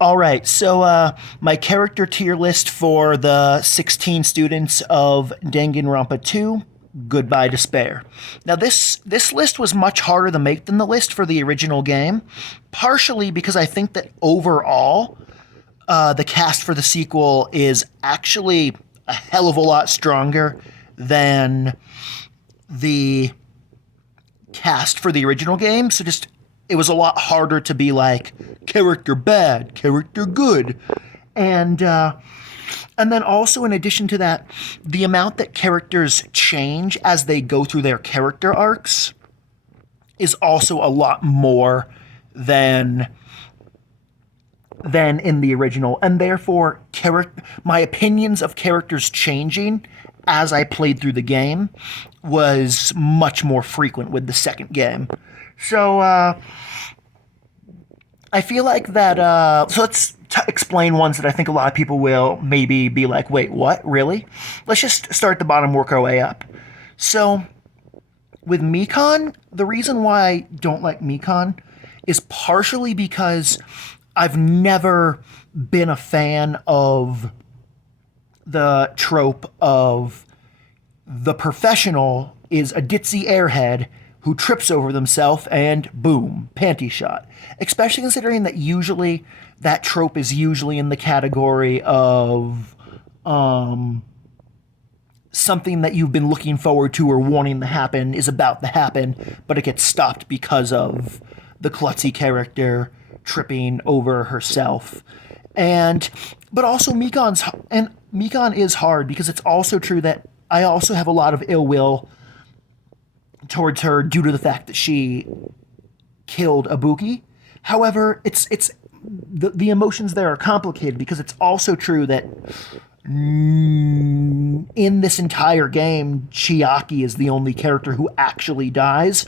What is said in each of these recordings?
All right, so my character tier list for the 16 students of Danganronpa 2, Goodbye Despair. Now this list was much harder to make than the list for the original game, partially because I think that overall the cast for the sequel is actually a hell of a lot stronger than the cast for the original game. So just it was a lot harder to be like character bad, character good, and and then also in addition to that, the amount that characters change as they go through their character arcs is also a lot more than than in the original, and therefore my opinions of characters changing as I played through the game was much more frequent with the second game. So I feel like that. So let's explain ones that I think a lot of people will maybe be like, "Wait, what? Really?" Let's just start at the bottom, work our way up. So with Mikon, the reason why I don't like Mikon is partially because I've never been a fan of the trope of the professional is a ditzy airhead who trips over themselves and boom, panty shot. Especially considering that usually that trope is usually in the category of something that you've been looking forward to or wanting to happen is about to happen, but it gets stopped because of the klutzy character tripping over herself. And but also Mikon is hard because it's also true that I also have a lot of ill will towards her due to the fact that she killed Ibuki. However, it's the emotions there are complicated because it's also true that in this entire game, Chiaki is the only character who actually dies,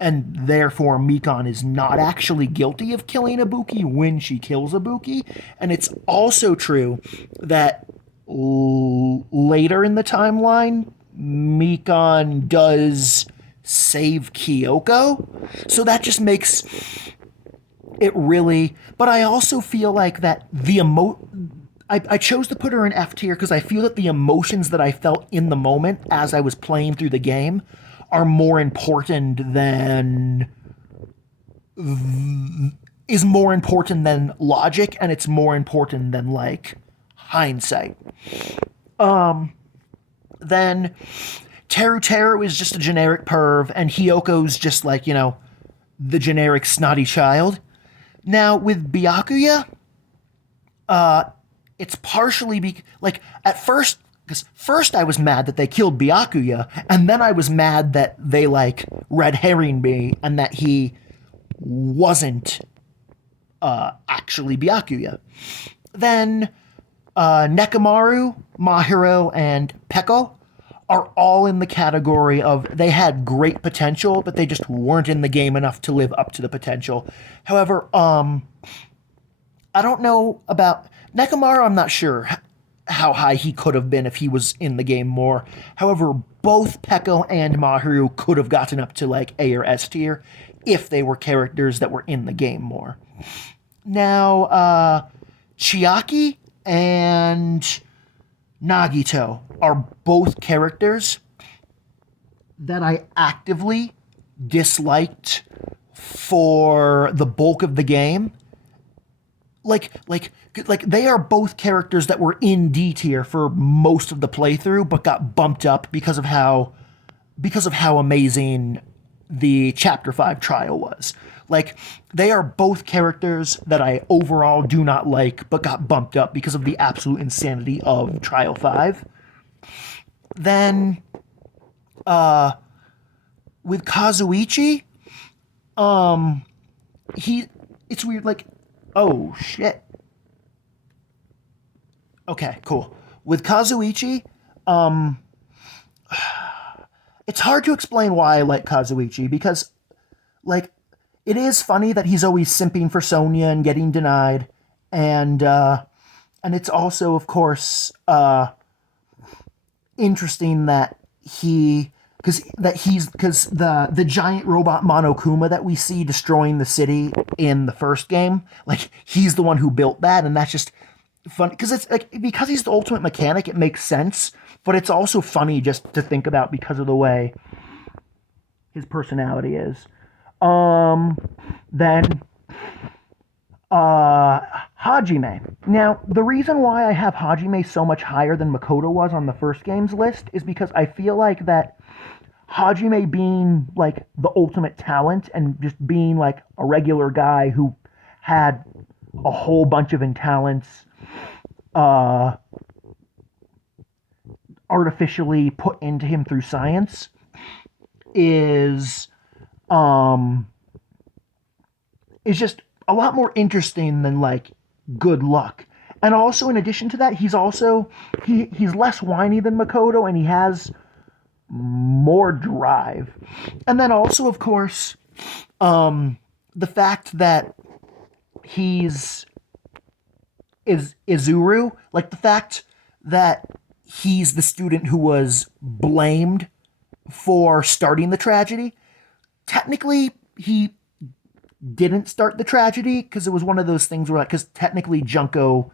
and therefore Mikon is not actually guilty of killing Ibuki when she kills Ibuki. And it's also true that later in the timeline, Mikon does save Kyoko. So that just makes it really. But I also feel like that I chose to put her in F tier because I feel that the emotions that I felt in the moment as I was playing through the game are more important than is more important than logic, and it's more important than like hindsight. Then Teru is just a generic perv, and Hyoko's just like, the generic snotty child. Now with Byakuya, it's partially like at first, because first I was mad that they killed Byakuya, and then I was mad that they like red herring me and that he wasn't actually Byakuya. Then Nekomaru, Mahiro, and Peko are all in the category of they had great potential, but they just weren't in the game enough to live up to the potential. However, I don't know about Nekomaru. I'm not sure how high he could have been if he was in the game more. However, both Peko and Mahiru could have gotten up to like A or S tier if they were characters that were in the game more. Now, Chiaki and Nagito are both characters that I actively disliked for the bulk of the game. Like they are both characters that were in D tier for most of the playthrough, but got bumped up because of how amazing the Chapter 5 trial was. Like, they are both characters that I overall do not like, but got bumped up because of the absolute insanity of Trial 5. Then, with Kazuichi, it's weird, like, oh, shit. Okay, cool. With Kazuichi, it's hard to explain why I like Kazuichi because, like, it is funny that he's always simping for Sonya and getting denied, and it's also, of course, interesting that he because the giant robot Monokuma that we see destroying the city in the first game, like he's the one who built that, and that's just fun because it's like because he's the ultimate mechanic, it makes sense, but it's also funny just to think about because of the way his personality is. Um, then Hajime. Now, the reason why I have Hajime so much higher than Makoto was on the first game's list is because I feel like that Hajime being like the ultimate talent and just being like a regular guy who had a whole bunch of talents uh, artificially put into him through science is um, is just a lot more interesting than like good luck. And also, in addition to that, he's less whiny than Makoto, and he has more drive. And then also, of course, the fact that he's is Izuru, like the fact that he's the student who was blamed for starting the tragedy. Technically, he didn't start the tragedy because it was one of those things where, like, because technically Junko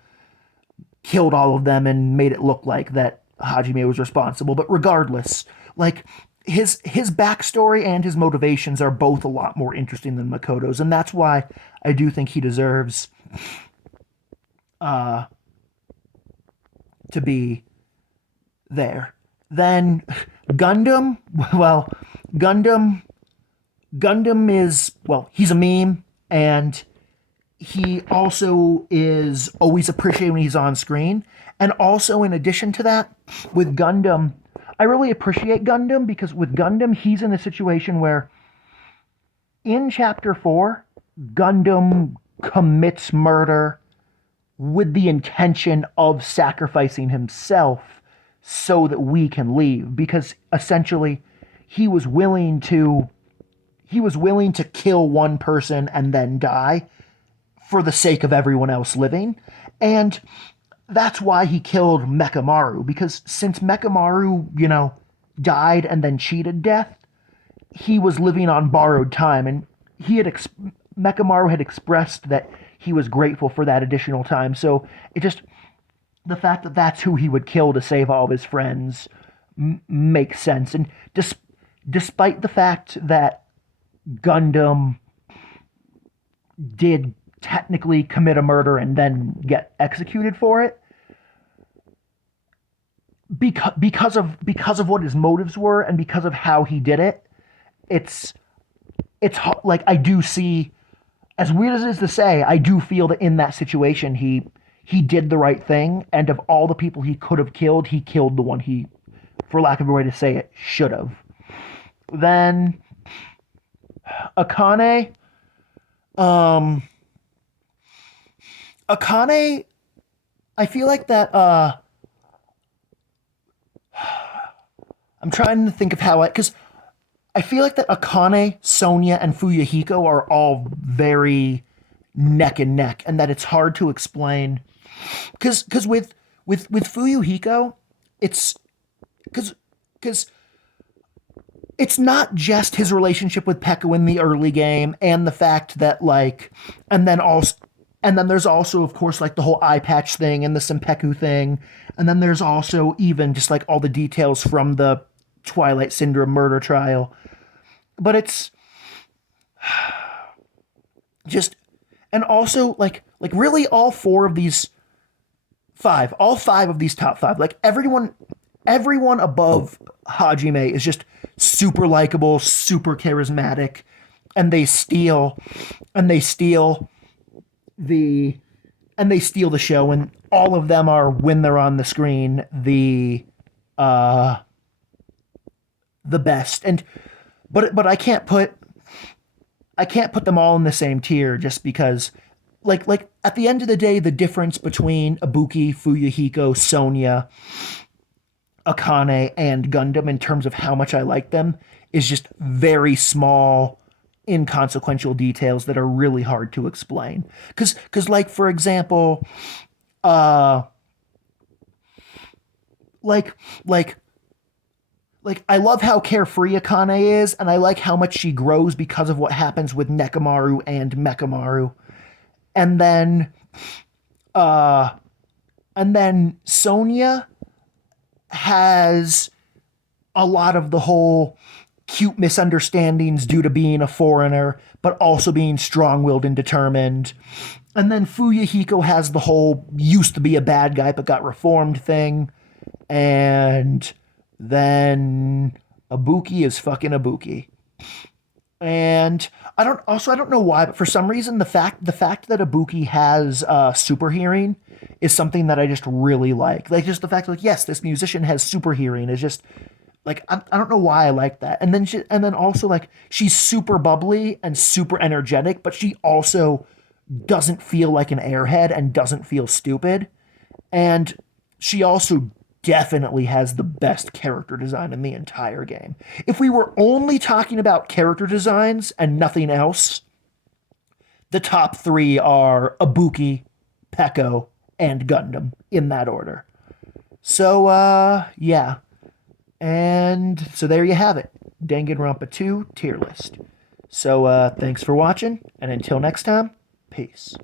killed all of them and made it look like that Hajime was responsible. But regardless, like his backstory and his motivations are both a lot more interesting than Makoto's, and that's why I do think he deserves uh, to be there. Then Gundam, well, Gundam Gundam is, well, he's a meme, and he also is always appreciated when he's on screen. And also, in addition to that, with Gundam, I really appreciate Gundam because with Gundam, he's in a situation where in Chapter 4, Gundam commits murder with the intention of sacrificing himself so that we can leave. Because essentially, he was willing to kill one person and then die for the sake of everyone else living. And that's why he killed Mekamaru, because since Mekamaru, died and then cheated death, he was living on borrowed time, and Mekamaru had expressed that he was grateful for that additional time. So it just, the fact that that's who he would kill to save all of his friends makes sense. And despite the fact that Gundam did technically commit a murder and then get executed for it, because of what his motives were and because of how he did it, it's like, I do see, as weird as it is to say, I do feel that in that situation he did the right thing, and of all the people he could have killed, he killed the one he, for lack of a way to say it, should have. Then Akane, Akane, I feel like that. I'm trying to think of how because I feel like that Akane, Sonya, and Fuyuhiko are all very neck and neck, and that it's hard to explain. Because with Fuyuhiko, it's because it's not just his relationship with Pekka in the early game and the fact that, like, and then there's also, of course, like the whole eye patch thing and the Senpeku thing, and then there's also even just like all the details from the Twilight Syndrome murder trial. But it's just, and also like really all five of these top five, like everyone above Hajime is just super likable, super charismatic, and they steal the show, and all of them are, when they're on the screen, the best. And but I can't put them all in the same tier just because like at the end of the day, the difference between Ibuki, Fuyuhiko, Sonya, Akane, and Gundam in terms of how much I like them is just very small, inconsequential details that are really hard to explain. Because like, for example, like like I love how carefree Akane is, and I like how much she grows because of what happens with Nekamaru and Mekamaru. And then uh and then Sonia has a lot of the whole cute misunderstandings due to being a foreigner, but also being strong willed and determined. And then Fuyahiko has the whole used to be a bad guy but got reformed thing. And then Ibuki is fucking Ibuki. And I don't know why, but for some reason the fact that Ibuki has super hearing is something that I just really like. Like just the fact like yes, this musician has super hearing is just like I don't know why I like that. And then also like she's super bubbly and super energetic, but she also doesn't feel like an airhead and doesn't feel stupid. And she also definitely has the best character design in the entire game. If we were only talking about character designs and nothing else, the top three are Ibuki, Peko, and Gundam in that order. So, yeah. And so there you have it. Danganronpa 2 tier list. So, thanks for watching, and until next time, peace.